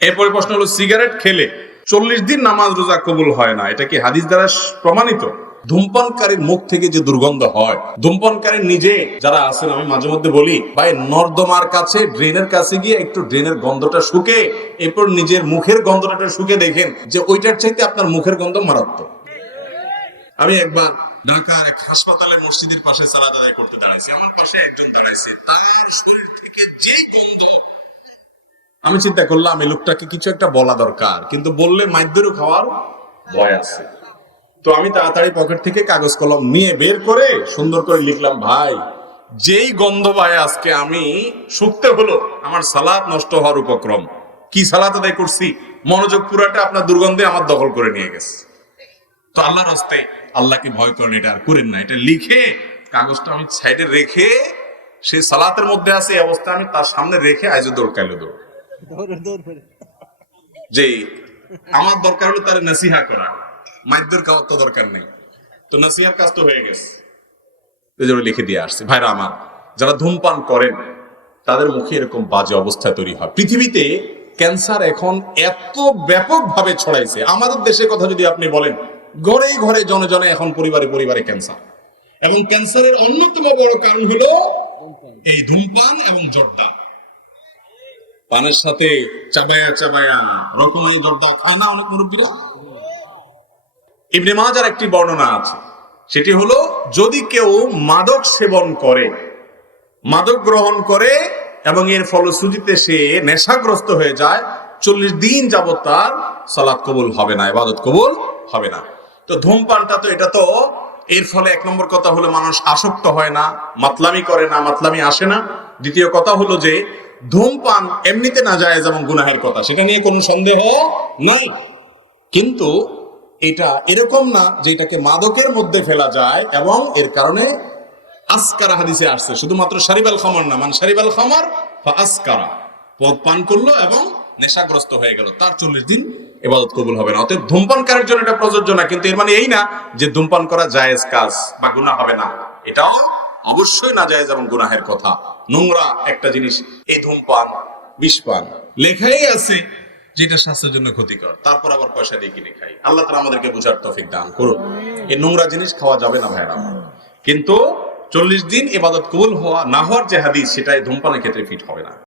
এরপরে প্রশ্ন হলো, সিগারেট খেলে 40 দিন নামাজ রোজা কবুল হয় না, এটা কি হাদিস দ্বারা প্রমাণিত? ধূমপানকারীর মুখ থেকে যে দুর্গন্ধ হয়, ধূমপানকারী নিজে যারা আছেন, আমি মাঝে মধ্যে বলি ভাই, নর্দমার কাছে ড্রেনের কাছে গিয়ে একটু ড্রেনের গন্ধটা শুকে, এরপর নিজের মুখের গন্ধটা শুকে দেখেন যে ওইটার চাইতে আপনার মুখের গন্ধ মারাত্মক। আমি একবার ঢাকার এক হাসপাতালের মসজিদের পাশে সালাত আদায় করতে দাঁড়াইছি, আমার পাশে একজন দাঁড়াইছে, তার শরীর থেকে যে গন্ধ, আমি চিন্তা করলাম এই লোকটাকে কিছু একটা বলা দরকার, কিন্তু বললে মাইদ্যরও খাওয়ার ভয় আছে। তো আমি তাড়াতাড়ি পকেট থেকে কাগজ কলম নিয়ে বের করে সুন্দর করে লিখলাম, ভাই যেই গন্ধ ভাই আজকে আমি শুকতে হলো, আমার সালাত নষ্ট হওয়ার উপক্রম। কি সালাত আদায় করছি, মনোযোগ পুরাটা আপনার দুর্গন্ধে আমার দখল করে নিয়ে গেছে। তো আল্লাহর হস্তে, আল্লাহকে ভয় করেন, এটা আর করেন না। এটা লিখে কাগজটা আমি সাইডে রেখে, সে সালাতের মধ্যে আছে এই অবস্থা, আমি তার সামনে রেখে আইজো দৌড় কাইলো দৌড়, যে আমার দরকার হলো তার নসিহা করা, মাইদ্যর খাওয়ার তো দরকার নেই। তো নসিহার কাজ তো হয়ে গেছে, লিখে দিয়ে আসছে। ভাইরা আমার, যারা ধূমপান করেন তাদের মুখে এরকম বাজে অবস্থা তৈরি হয়। পৃথিবীতে ক্যান্সার এখন এত ব্যাপকভাবে ছড়াইছে, আমাদের দেশের কথা যদি আপনি বলেন, ঘরে ঘরে জনে জনে এখন পরিবারে পরিবারে ক্যান্সার। এবং ক্যান্সারের অন্যতম বড় কারণ হলো এই ধূমপান এবং জর্দা। পানের সাথে চাবায়া চাবায়া রকমারি জর্দা খায় না অনেক মুরব্বীরা। ইবনে মাজার একটি বর্ণনা আছে, সেটি হলো, যদি কেউ মাদক সেবন করে, মাদক গ্রহণ করে এবং এর ফলশ্রুতিতে সে নেশাগ্রস্ত হয়ে যায়, 40 দিন যাবত তার সালাত কবুল হবে না, ইবাদত কবুল হবে না। তো ধূমপানটা তো, এটা তো এর ফলে এক নম্বর কথা হলো মানুষ আসক্ত হয় না, মাতলামি করে না, মাতলামি আসে না। দ্বিতীয় কথা হলো যে ধূমপান এমনিতে নাজায়েজ এবং গুনাহের কথা, সেটা নিয়ে কোনো সন্দেহ নাই। কিন্তু এটা এরকম না যে এটাকে মাদকের মধ্যে ফেলা যায়, এবং এর কারণে আসকারা হাদিসে আসছে, শুধুমাত্র শারিবাল খামার না, মানে শারিবাল খামার বা আসকারা, পদ পান করলো এবং নেশাগ্রস্ত হয়ে গেল, তার 40 দিন ইবাদত কবুল হবে না। অতএব ধূমপানকারীর জন্য এটা প্রযোজ্য না, কিন্তু এর মানে এই না যে ধূমপান করা জায়েজ কাজ বা গুনাহ হবে না। এটাও অবশ্যই না জায়েজ এবং গুনাহের কথা, নোংরা একটা জিনিস এই ধূমপান, বিষপান। লেখাই আছে যেটা স্বাস্থ্যের জন্য ক্ষতিকর, তারপর আবার পয়সা দিয়ে কিনে খাই। আল্লাহ তাআলা আমাদেরকে বুঝার তৌফিক দান করুন। এই নোংরা জিনিস খাওয়া যাবে না ভাইরা আমার। কিন্তু 40 দিন ইবাদত কবুল হওয়া না হওয়ার যে হাদিস, সেটাই ধূমপানের ক্ষেত্রে ফিট হবে না।